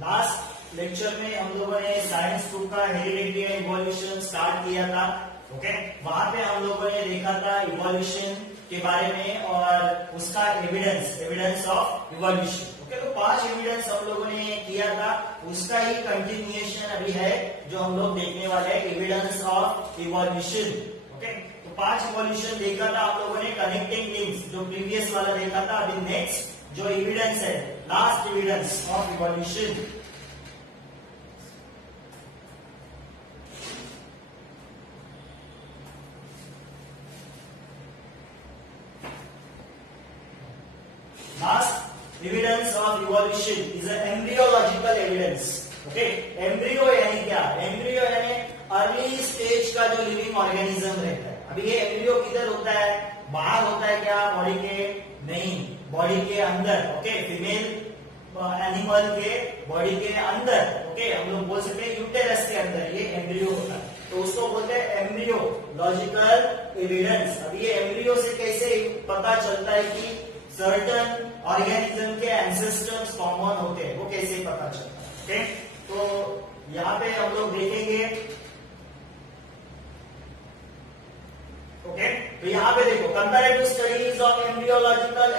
Last lecture में हम लोगों ने साइंस बुक का हेरिडिटी एंड इवोल्यूशन स्टार्ट किया था। ओके, वहां पे हम लोगों ने देखा था इवोल्यूशन के बारे में और उसका एविडेंस ऑफ इवोल्यूशन। ओके, तो 5 एविडेंस हम लोगों ने किया था, उसका ही कंटिन्यूएशन अभी है जो हम लोग देखने वाले हैं, एविडेंस ऑफ इवोल्यूशन। ओके, तो 5 इवोल्यूशन देखा था हम लोगों ने, कनेक्टिंग लिंक्स जो प्रीवियस वाला देखा था। अभी नेक्स्ट जो एविडेंस है, last evidence of evolution. Last evidence of evolution is an embryological evidence. Okay, embryo यानी क्या? Embryo यानी अर्ली स्टेज का जो लिविंग ऑर्गेनिज्म रहता है। अभी ये एम्ब्रियो किधर होता है? बाहर होता है क्या बॉडी के? नहीं, बॉडी के अंदर। ओके, फीमेल एनिमल के बॉडी के अंदर। ओके, हम लोग बोल सकते हैं यूटेरस के अंदर ये एम्ब्रियो होता है, तो उसको बोलते हैं एम्ब्रियोलॉजिकल एविडेंस। अब ये एम्ब्रियो से कैसे पता चलता है कि सर्टन ऑर्गेनिज्म के एंसेस्टर्स कॉमन होते हैं, वो कैसे पता चलता है? ओके, तो यहाँ पे हम लोग देखेंगे। ओके, तो यहाँ पे देखो, comparative studies of embryological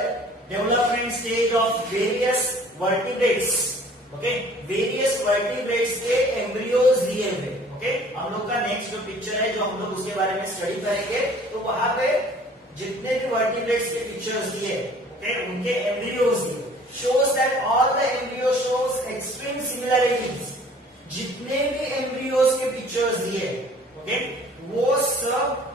development stage of various vertebrates. Okay, various vertebrates के एम्ब्रियोज दिए हुए। ओके, हम लोग का नेक्स्ट जो पिक्चर है जो हम लोग उसके बारे में स्टडी करेंगे, तो वहां पे जितने भी वर्टिब्रेट्स के पिक्चर्स दिए, उनके एम्ब्रियोज दिए, shows that all the embryo shows extreme similarities। जितने भी एम्ब्रियोज के पिक्चर्स दिए, ओके, वो सब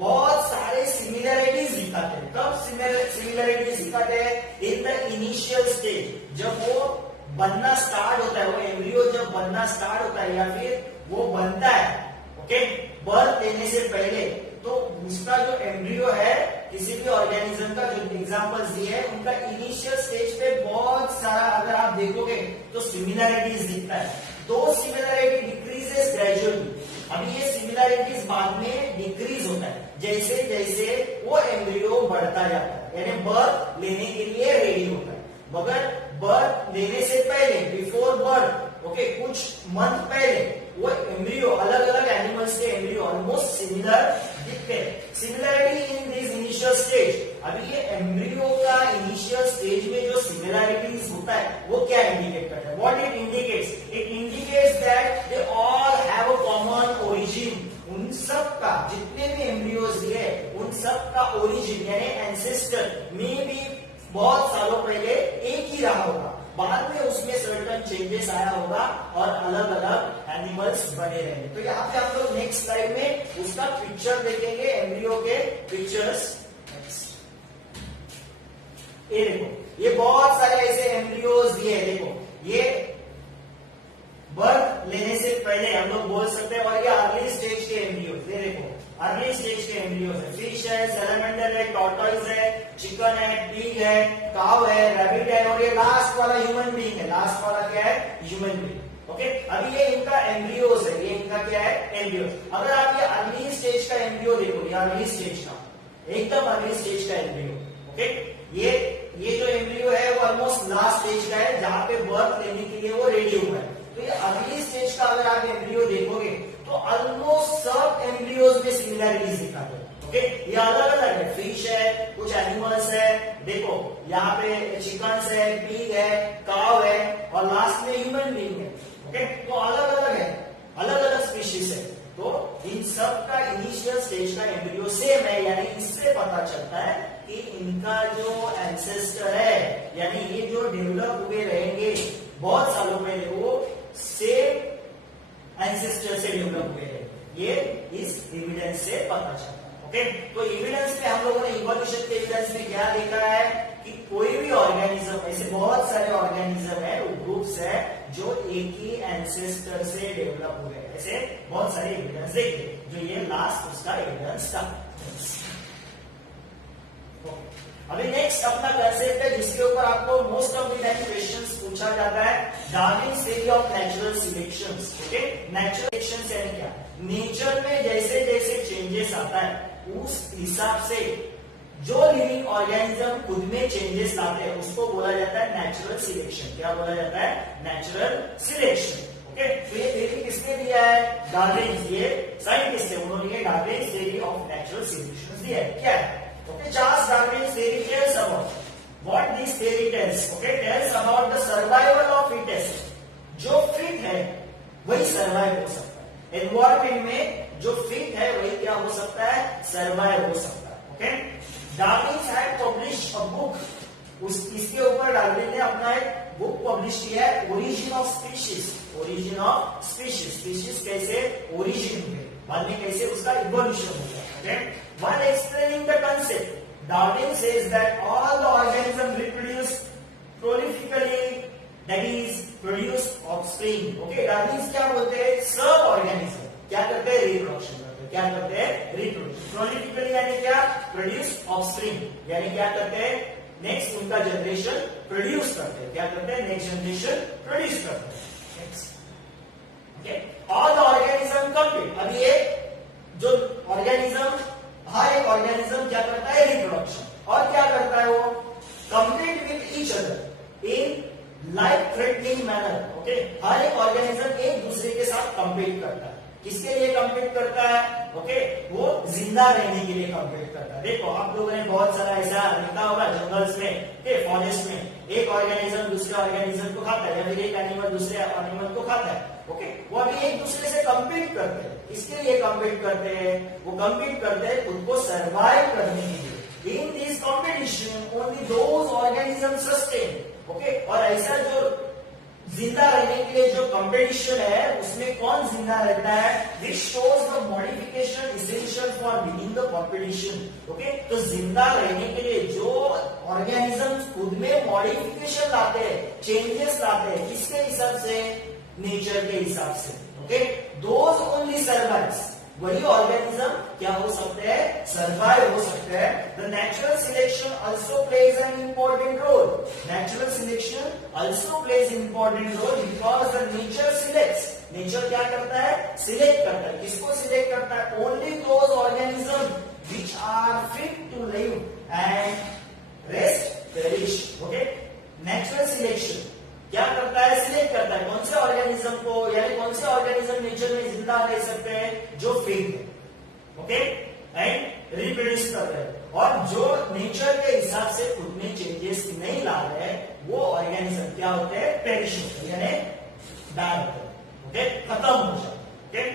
बहुत सारे सिमिलरिटीज दिखाते हैं। कब सिमिलरिटीज दिखाते हैं? इन द इनिशियल स्टेज, जब वो बनना स्टार्ट होता है, वो एम्ब्रियो जब बनना स्टार्ट होता है या फिर वो बनता है, ओके, बर्थ लेने से पहले, तो उसका जो एम्ब्रियो है किसी भी ऑर्गेनिज्म का, जो एग्जांपल्स दिए हैं उनका इनिशियल स्टेज पे बहुत सारा अगर आप देखोगे तो सिमिलरिटीज दिखता है। दो सिमिलरिटी डिक्रीजेस ग्रेजुअली। अभी ये सिमिलरिटीज बाद में डिक्रीज होता है जैसे जैसे वो एम्ब्रियो बढ़ता जाता है, यानी बर्थ लेने के लिए रेडी होता है। मगर बर्थ लेने से पहले, बिफोर बर्थ, ओके, कुछ मंथ पहले वो एम्ब्रियो, अलग अलग एनिमल्स के एम्ब्रियो ऑलमोस्ट सिमिलर दिखते हैं। Similarity in this initial stage. अभी ये एम्ब्रियो का इनिशियल स्टेज में जो सिमिलरिटीज होता है वो क्या इंडिकेट करता है? What it indicates? It indicates that they all have a common origin. उन सब का, जितने भी एम्ब्रियोज दिए, उन सब का ओरिजिन यानी एंसेस्टर में भी बहुत सालों पहले एक ही रहा होगा, बाद में उसमें सर्टन चेंजेस आया होगा और अलग अलग एनिमल्स बने रहेंगे। तो यहाँ पे हम लोग नेक्स्ट स्लाइड में उसका पिक्चर देखेंगे, एम्ब्रियो के पिक्चर्स। ये देखो, ये बहुत सारे ऐसे एम्ब्रियोज दिए, देखो ये बर्थ लेने से पहले हम लोग बोल सकते हैं, और ये अर्ली स्टेज के एम्ब्रियोज। ये देखो, अर्ली स्टेज के एम्ब्रियोज है, फिश है, सैलमेंडर है, टॉर्टोइज है, चिकन है, पिग है, काव है, रैबिट है, और ये लास्ट वाला ह्यूमन बीइंग है। लास्ट वाला क्या है? Human being. ओके, अभी ये इनका एम्ब्रियोज है, ये इनका क्या है? एम्ब्रियोज। अगर आप ये अर्ली स्टेज का एम्ब्रियो देखो, ये अर्ली स्टेज का, एकदम अर्ली स्टेज का एम्ब्रियो। ओके, ये जो एम्ब्रियो है वो ऑलमोस्ट लास्ट स्टेज का है, जहां पे बर्थ लेने के लिए वो रेडी हुआ है। तो ये अर्ली स्टेज का अगर आप एम्ब्रियो देखोगे तो ऑलमोस्ट सब एम्ब्रियोज में सिमिलरिटीज दिखाते हैं। ओके, ये अलग अलग है, फिश है, कुछ एनिमल्स है, देखो यहाँ पे चिकन्स है, पिग है, काव है, और लास्ट में ह्यूमन बीइंग है। ओके, तो अलग अलग है, अलग अलग स्पीशीज है। तो इन सब का इनिशियल स्टेज का एम्ब्रियो सेम है, यानी इससे पता चलता है कि इनका जो एंसेस्टर है, यानी ये जो डेवलप हुए रहेंगे बहुत सालों पहले, वो सेम एंसेस्टर से डेवलप हुए हैं। ये इस एविडेंस से पता चलता है। ओके, तो एविडेंस में हम लोगों ने, इवोल्यूशन के एविडेंस में क्या देखा है कि कोई भी ऑर्गेनिज्म, ऐसे बहुत सारे ऑर्गेनिज्म है, ग्रुप्स है जो एक ही एंसेस्टर से डेवलप हुए हैं। ऐसे बहुत सारे एविडेंस देखे, जो ये लास्ट उसका एविडेंस था। अभी नेक्स्ट अपना कंसेप्ट है जिसके ऊपर आपको most of the time questions पूछा जाता है, Darwin's theory of natural selections. Okay, natural selection यानी क्या? नेचर में जैसे जैसे चेंजेस आता है उस हिसाब से जो लिविंग ऑर्गेनिज्म खुद में चेंजेस लाते हैं उसको बोला जाता है नेचुरल सिलेक्शन। क्या बोला जाता है? Natural selection. ओके, तो ये थ्योरी किसने दिया है? डार्विन। ये साइंटिस्ट है, उन्होंने ये Darwin theory of natural selection दिया है। क्या है? Okay, Charles Darwin theory tells about what this theory tells, okay, tells about the survival of fittest। जो फिट है वही सर्वाइव हो सकता है। एनवायरमेंट में जो फिट है वही क्या हो सकता है? सर्वाइव हो सकता है। Okay, Darwin had published a book, इसके ऊपर डार्विन ने अपना एक बुक पब्लिश किया है, origin of species. Origin of species, species कैसे ओरिजिन हुए, बाद में कैसे उसका इवोल्यूशन हो गया। Okay, while explaining the concept, Darwin says that all the organisms reproduce prolifically, that is produce offspring। Okay, Darwin क्या बोलते हैं? सब ऑर्गेनिज्म क्या करते हैं? रिप्रोडक्शन करते हैं। क्या करते हैं? रिप्रोडक्शन। प्रोलिफिकली यानी क्या? प्रोड्यूस ऑफस्प्रिंग, यानी क्या करते हैं? नेक्स्ट उनका जनरेशन प्रोड्यूस करते हैं। क्या करते हैं? नेक्स्ट जनरेशन प्रोड्यूस करते हैं। Okay, all the organism compete. अब ये जो ऑर्गेनिज्म, हर एक ऑर्गेनिज्म क्या करता है? रिप्रोडक्शन। और क्या करता है? वो compete with each other in life threatening manner. Okay, हर एक ऑर्गेनिज्म एक दूसरे के साथ कंपीट करता है। किसके लिए कंपीट करता है? ओके, वो जिंदा रहने के लिए कंपीट करता है। देखो, आप लोगों ने बहुत सारा ऐसा देखा होगा जंगल्स में, फॉरेस्ट में, एक ऑर्गेनिज्म दूसरे ऑर्गेनिज्म को खाता है या फिर एक एनिमल दूसरे एनिमल को खाता है। ओके, वो अभी एक दूसरे से कंपीट करते हैं। किसके लिए कंपीट करते हैं? वो कंपीट करते हैं खुद को सर्वाइव करने के लिए। In this competition only those organism sustain. Okay, और ऐसा जो जिंदा रहने के लिए जो कंपटीशन है उसमें कौन जिंदा रहता है? This shows the modification essential for winning the competition. Okay, तो जिंदा रहने के लिए जो ऑर्गेनिज्म खुद में मॉडिफिकेशन लाते हैं, चेंजेस लाते हैं, किसके हिसाब से? नेचर के हिसाब से। ओके, दोज ओनली सर्वाइव्स, वही ऑर्गेनिज्म क्या हो सकते हैं? सर्वाइव हो सकते हैं। The natural selection also plays an important role. Natural selection also plays important role because the nature selects. Nature क्या करता है? सिलेक्ट करता है। किसको सिलेक्ट करता है? Only those organism which are fit to live and rest perish. Okay, natural selection क्या करता है? सिलेक्ट करता है कौन से ऑर्गेनिज्म को, यानी कौन से ऑर्गेनिज्म नेचर में जिंदा रह सकते हैं? जो फिट है। ओके, एंड रिप्रोड्यूस कर रहे हैं, और जो नेचर के हिसाब से खुद में चेंजेस नहीं ला रहे हैं वो ऑर्गेनिज्म क्या होते हैं? पेरिश होते हैं, यानी डाय होते हैं। ओके, खत्म हो जाते। Okay,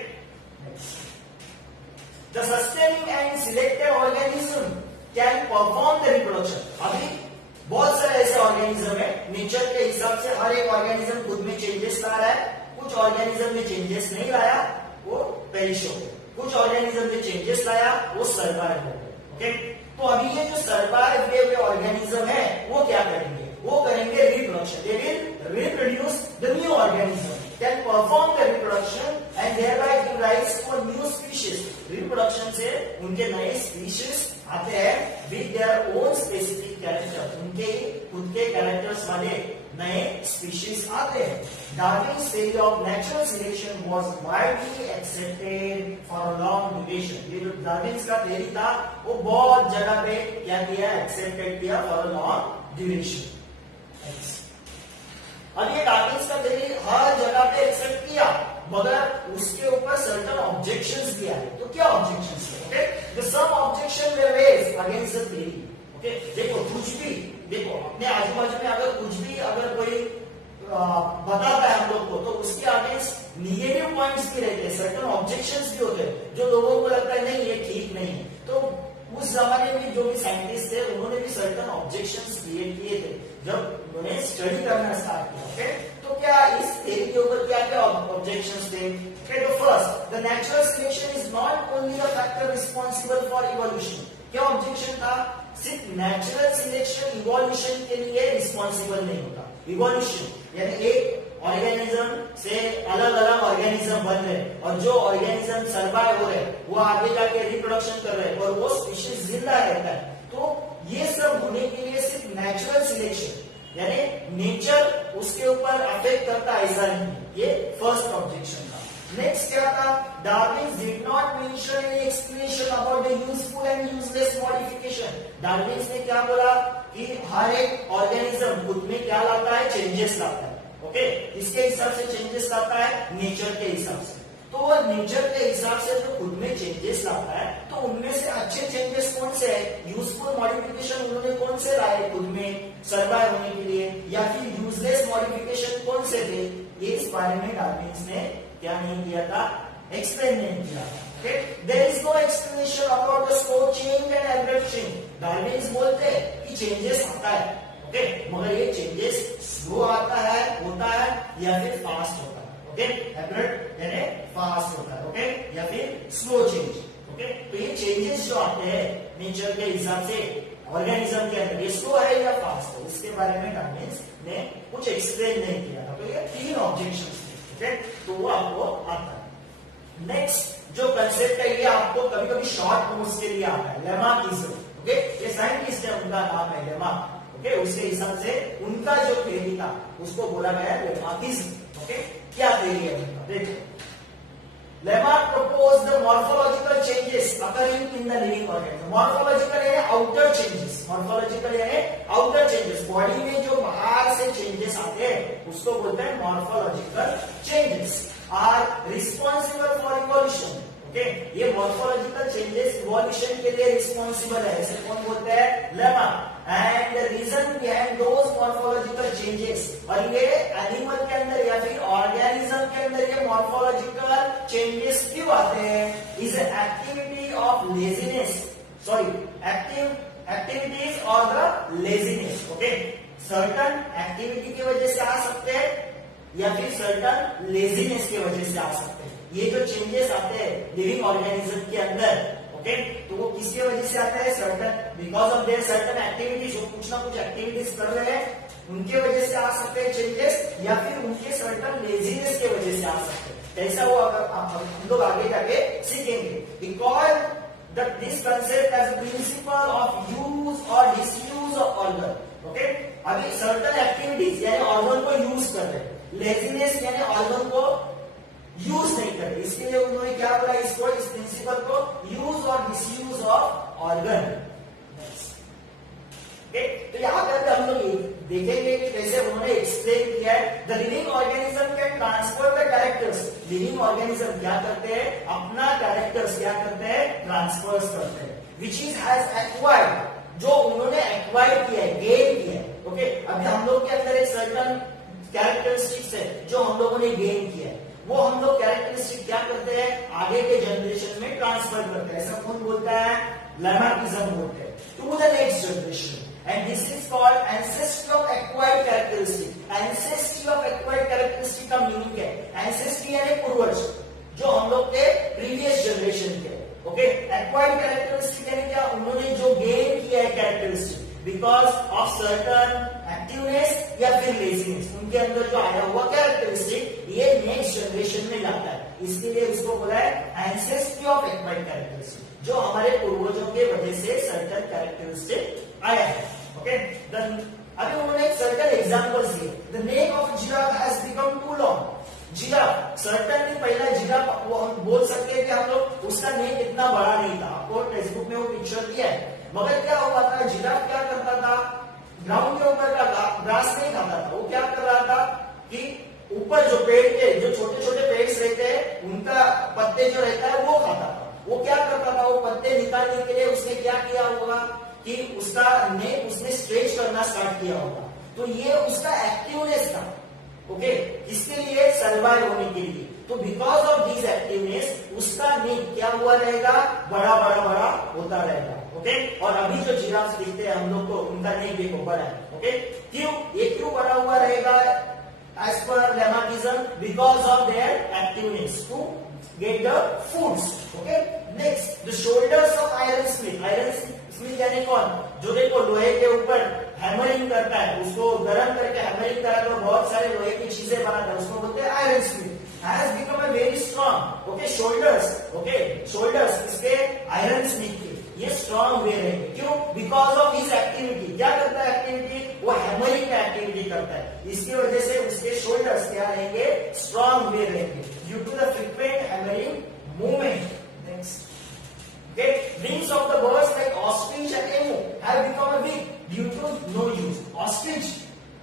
the sustaining and selected organism can perform the reproduction. अभी बहुत सारे ऐसे ऑर्गेनिज्म है, नेचर के हिसाब से हर एक ऑर्गेनिज्म खुद में चेंजेस ला रहा है। कुछ ऑर्गेनिज्म में चेंजेस नहीं लाया, वो पेरिश हो गए। कुछ ऑर्गेनिज्म में चेंजेस लाया, वो सर्वाइव हो गए। ओके, तो अभी ये जो सर्वाइव हुए ऑर्गेनिज्म है वो क्या करेंगे? वो करेंगे reproduction. They will reproduce the new organism, can perform the reproduction and thereby give rise to a new species. Reproduction से उनके नए स्पीशीज आते हैं with their own specific character. उनके खुद के कैरेक्टर्स वाले नए स्पीशीज आते हैं। Darwin's theory of natural selection was widely accepted for a long duration. ये जो डार्विन्स का थ्योरी था वो बहुत जगह पे क्या किया? एक्सेप्टेड किया फॉर अ लॉन्ग ड्यूरेशन। अब ये डार्विन्स का थ्योरी हर जगह पे एक्सेप्ट किया, मगर उसके ऊपर सर्टेन ऑब्जेक्शंस दिया है। तो क्या ऑब्जेक्शंस है? Okay, the some objection they raised against the theory. Okay, देखो कुछ भी, देखो अपने आजू बाजू में अगर कुछ भी अगर कोई बताता है हम लोग को, तो उसके अगेंस्ट निगेटिव पॉइंट्स भी रहते हैं, सर्टेन ऑब्जेक्शंस भी होते हैं जो लोगों को लगता है नहीं ये ठीक नहीं है। तो उस जमाने में जो भी साइंटिस्ट थे उन्होंने भी सर्टेन ऑब्जेक्शंस क्रिएट किए थे जब उन्होंने स्टडी करना स्टार्ट किया। ओके, तो क्या इस थ्योरी के ऊपर क्या क्या ऑब्जेक्शंस थे? तो first, the natural selection is not only a factor responsible for evolution. क्या ऑब्जेक्शन था? सिर्फ नेचुरल सिलेक्शन इवोल्यूशन के लिए रिस्पॉन्सिबल नहीं होता। इवोल्यूशन यानी एक ऑर्गेनिज्म से अलग अलग ऑर्गेनिज्म बन रहे और जो ऑर्गेनिज्म सर्वाइव हो रहे वो आगे जाके रिप्रोडक्शन कर रहे और वो स्पीशीज जिंदा रहता है। तो ये सब होने के लिए सिर्फ नेचुरल सिलेक्शन यानी नेचर उसके ऊपर अफेक्ट करता ऐसा नहीं। ये फर्स्ट ऑब्जेक्शन था। नेक्स्ट क्या था, Darwin did not mention any explanation about the useful and useless modification. Darwin ने क्या बोला कि हर एक ऑर्गेनिज्म खुद में क्या लाता है, चेंजेस लाता है। ओके, इसके हिसाब से चेंजेस लाता है नेचर के हिसाब से। तो वो नेचर के हिसाब से जो खुद में चेंजेस लाता है, तो उनमें से अच्छे चेंजेस कौन से है, यूजफुल मॉडिफिकेशन उन्होंने कौन से लाए खुद में सर्वाइव होने के लिए, या फिर यूजलेस मॉडिफिकेशन कौन से थे, ये इस बारे में डार्विन ने क्या नहीं किया था, एक्सप्लेन नहीं किया था। Okay? There is no explanation about the slow change and abrupt change. Darwin बोलते हैं कि चेंजेस आता है, ओके, मगर ये चेंजेस स्लो आता है, होता है, या फिर फास्ट होता है। ओके, एब्रप्ट यानी फास्ट होता है, ओके, या फिर स्लो चेंज। ओके, तो ये चेंजेस जो आते हैं नेचर के हिसाब से ऑर्गेनिज्म के अंदर, ये स्लो है या फास्ट है, इसके बारे में डार्विन ने कुछ एक्सप्लेन नहीं किया था। तो ये 3 ऑब्जेक्शंस थे। ओके, तो वो आपको आता है। नेक्स्ट जो कंसेप्ट है, ये आपको कभी कभी शॉर्ट नोट्स के लिए आता है, लेमार्किज्म। ओके, ये साइंटिस्ट है, उनका नाम है लेमार्क। ओके, उसके हिसाब से उनका जो थ्योरी था उसको बोला गया है लेमार्किज्म। ओके, क्या थ्योरी है उनका, देखो, Lamarck proposed the morphological changes occurring in the living organism. Morphological यानी outer changes, morphological यानी outer changes, बॉडी में जो बाहर से चेंजेस आते हैं उसको बोलते हैं morphological changes are responsible for evolution. Okay, ये morphological changes evolution के लिए responsible है, ऐसे कौन बोलते हैं, Lamarck. And the reason behind those morphological changes, और ये एनिमल के अंदर या फिर ऑर्गेनिज्म के अंदर ये मॉर्फोलॉजिकल चेंजेस क्यों आते हैं, is activity of laziness, sorry activities और the laziness. Okay, certain activity की वजह से आ सकते हैं या फिर सर्टन लेजीनेस की वजह से आ सकते हैं। ये जो चेंजेस आते हैं लिविंग ऑर्गेनिज्म के अंदर, ओके, तो वो किसके वजह से आता है, certain, because of there certain activities, जो कुछ ना कुछ एक्टिविटीज कर रहे हैं उनके वजह से आ सकते हैं चेंजेस, या फिर उनके सर्टन लेजीनेस के वजह से आ सकते हैं। कैसा वो अगर हम लोग आगे जाके सीखेंगे। Because this concept as principle of use और डिसयूज ऑफ ऑर्गन। ओके, अभी सर्टन एक्टिविटीज यानी ऑर्गन को यूज कर रहे हैं, लेजीनेस यानी ऑर्गन को यूज नहीं करते, इसके लिए उन्होंने क्या बोला, इसको, इस प्रिंसिपल को, यूज और डिसयूज ऑफ ऑर्गन। तो यहां पर हम लोग देखेंगे कि कैसे उन्होंने एक्सप्लेन किया है। The living organism can transfer the characters, living organism क्या करते हैं, अपना कैरेक्टर्स क्या करते हैं, ट्रांसफर्स करते हैं, विच इज हैज एक्वायर्ड, जो उन्होंने एक्वायर किया है, गेन किया है। ओके, अभी हम लोग के अंदर एक सर्टन कैरेक्टरिस्टिक्स है जो हम लोगों ने गेन किया है, वो हम लोग कैरेक्टरिस्टिक क्या करते हैं, आगे के जनरेशन में ट्रांसफर करते हैं। ऐसा कौन बोलता है, लेमार्किज्म बोलते हैं, to the next generation. And this is called ancestry of acquired characteristic. Ancestry of acquired characteristic का मीनिंग क्या है, एंसेस्ट्री यानी पूर्वज, जो हम लोग के प्रीवियस जनरेशन के। ओके, एक्वायर्ड कैरेक्टरिस्टिक यानी क्या, उन्होंने जो गेन किया है characteristic because of certain activeness या फिर लेजीनेस, उनके अंदर जो आया हुआ कैरेक्टरिस्टिक ये नेक्स्ट जनरेशन में लाता है, इसके लिए उसको बोला है एंसेस्ट्री ऑफ एक्वायर्ड कैरेक्टरिस्टिक, जो हमारे पूर्वजों के वजह से सर्टन कैरेक्टरिस्टिक आया है। ओके, अभी उन्होंने एक सर्टन एग्जांपल्स दिए। The neck of giraffe has become too long. Giraffe, certain पहला जिराफ, वो हम बोल सकते हैं कि हम लोग उसका नेक इतना बड़ा नहीं था, आपको टेक्स्ट बुक में वो पिक्चर दिया है, मगर क्या हुआ था, जिराफ क्या करता था, ग्राउंड के ऊपर का ग्रास नहीं खाता था, वो क्या कर रहा था कि ऊपर जो पेड़ के जो छोटे छोटे पेड़ रहते हैं उनका पत्ते जो रहता है वो खाता था। वो क्या करता था, वो पत्ते निकालने के लिए उसने क्या किया होगा कि उसका नेक उसने स्ट्रेच करना स्टार्ट किया होगा, तो ये उसका एक्टिवनेस था। ओके, इसके लिए सर्वाइव होने के लिए, तो बिकॉज ऑफ दिस एक्टिवनेस उसका नेक क्या हुआ रहेगा, बड़ा बड़ा बड़ा होता रहेगा। ओके, और अभी जो जिराफ दिखते हैं हम लोग को, उनका नेक देखो बड़ा है। ओके, क्यों, ये क्यों बड़ा हुआ रहेगा एज पर Lamarckism, because of their activeness to get the foods. Okay, next the shoulders of iron smith. Iron smith यानी कौन, जो देखो लोहे के ऊपर हैमरिंग करता है, उसको गर्म करके हैमरिंग करा तो बहुत सारे लोहे की चीजें बनाता है, उसको बोलते हैं iron Smith. Has become a very strong. Okay, shoulders, okay, shoulders इसके आयरन स्मिथ के, ये स्ट्रॉन्ग वे रहेंगे। क्यों? Because of his activity. क्या करता है एक्टिविटी? वो हैमरिंग का एक्टिविटी करता है, इसकी वजह से उसके शोल्डर्स क्या रहेंगे? स्ट्रॉन्ग वे रहेंगे due to the frequent hammering movement. Next, okay, wings of the birds like ostrich and emu have become weak due to no use. Ostrich,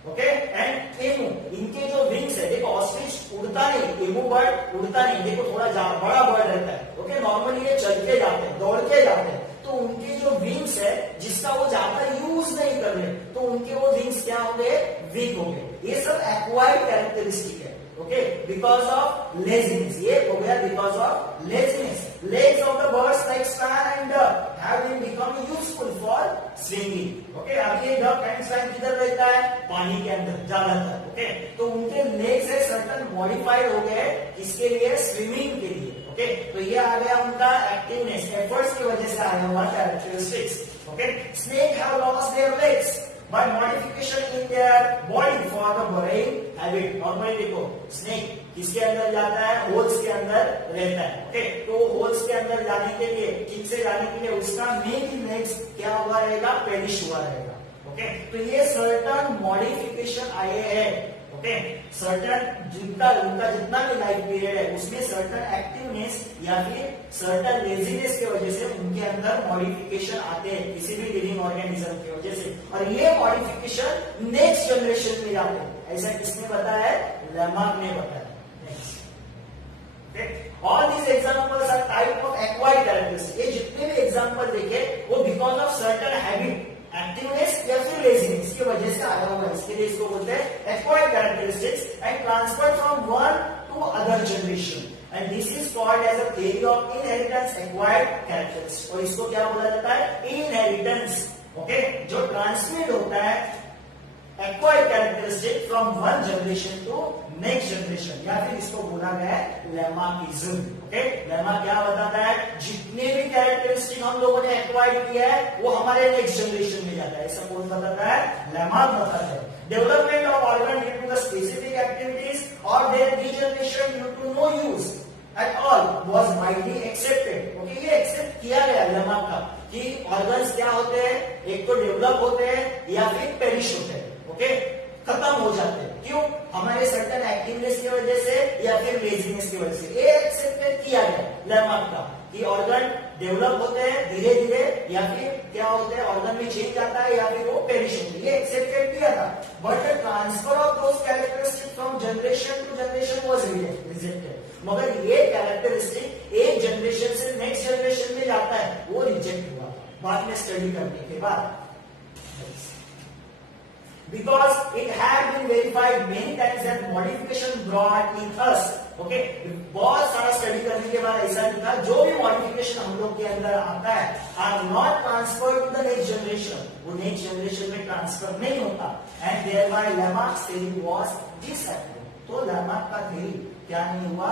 okay, and emu, इनके जो विंग्स है, देखो ऑस्ट्रिच उड़ता नहीं, एमू बर्ड उड़ता नहीं, देखो थोड़ा बड़ा बर्ड रहता है, ओके, नॉर्मली ये चल के जाते हैं, दौड़ के जाते हैं, तो उनके जो विंग्स है जिसका वो ज्यादा यूज नहीं कर रहे, तो उनके वो विंग्स क्या होंगे? वीक होंगे। ये सब एक्वायर्ड कैरेक्टरिस्टिक है, ओके, बिकॉज ऑफ लेजीनेस। ये हो गया because of laziness. Legs of the birds like swan and duck have been become useful for swimming. Okay, अब ये duck and swan किधर रहता है? पानी के अंदर ज्यादातर, ओके, तो उनके legs है सर्टन मॉडिफाइड हो गए किसके लिए? स्विमिंग के लिए, ओके, तो ये आ गया उनका एक्टिवनेस, एफर्ट्स की वजह से आया हुआ characteristics, okay. Snake have lost their legs by modification in their body for the burrowing habit. Normally देखो स्नेक किसके अंदर जाता है? होल्स के अंदर रहता है, ओके, तो होल्स के अंदर जाने के लिए, ठीक से जाने के लिए उसका मेन लेग्स क्या हुआ रहेगा? पेरिश हुआ रहेगा, ओके, तो ये सर्टन मॉडिफिकेशन आए हैं, ओके, सर्टन उनका जितना भी लाइफ पीरियड है उसमें सर्टन एक्टिवनेस या फिर सर्टन लेजीनेस की वजह से उनके अंदर मॉडिफिकेशन आते हैं किसी भी लिविंग ऑर्गेनिज्म की वजह से, और ये मॉडिफिकेशन नेक्स्ट जनरेशन में जाते हैं। ऐसा किसने बताया है? लैमार्क ने बताया। All these examples are type of acquired characteristics. ये जितने भी एग्जाम्पल देखे वो because of certain habit, activeness या फिर लेजीनेस की वजह से आया हुआ है, इसके लिए इसको बोलते हैं acquired characteristics and transferred from one to other generation, and this is called as a theory of inheritance acquired characteristics, और इसको क्या बोला जाता है? इनहेरिटेंस, ओके, जो ट्रांसमिट होता है acquired characteristic from one generation to next generation, या फिर इसको बोला गया है लेमार्किज्म, ओके। लेमा क्या बताता है? जितने भी कैरेक्टरिस्टिक हम लोगों ने एक्वायर्ड किया है वो हमारे नेक्स्ट जनरेशन में जाता है, ऐसा कौन बताता है? लेमार्क बताता है। Development of organ due to the specific activities और their regeneration due to no use at all was widely accepted, okay, ये एक्सेप्ट किया गया लेमार्क का कि ऑर्गन्स क्या होते हैं? एक तो डेवलप होते हैं या फिर पेरिश होते हैं, ओके, खत्म हो जाते हैं। क्यों? हमारे सर्टन एक्टिवनेस की वजह से या फिर लेजीनेस की वजह से। ये एक्सेप्टेड किया गया लेमार्क का कि ऑर्गन डेवलप होते हैं धीरे धीरे या फिर क्या होते हैं? ऑर्गन में चेंज आता है या फिर वो पेरिश होते हैं, ये एक्सेप्टेड किया था। But the transfer of those characteristic from generation to generation was rejected, मगर ये कैरेक्टरिस्टिक एक जनरेशन से नेक्स्ट जनरेशन में जाता है, वो रिजेक्ट हुआ बाद में स्टडी करने के बाद, because it had been verified many times that modification brought in us, okay, बहुत सारा स्टडी करने के बाद ऐसा दिखा जो भी मॉडिफिकेशन हम लोग के अंदर आता है are not transferred to the next generation, वो नेक्स्ट जनरेशन में ट्रांसफर नहीं होता, and thereby Lamarck's theory was disapproved, तो लेमार्क का थ्योरी क्या नहीं हुआ?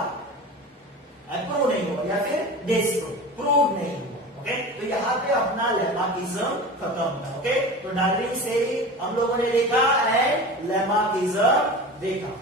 अप्रूव नहीं हुआ या फिर डिसप्रूव नहीं हुआ, ओके, तो यहाँ पे अपना लेमार्किज्म खत्म था, ओके, तो डार्विन से हम लोगों ने देखा एंड लेमार्किज्म देखा।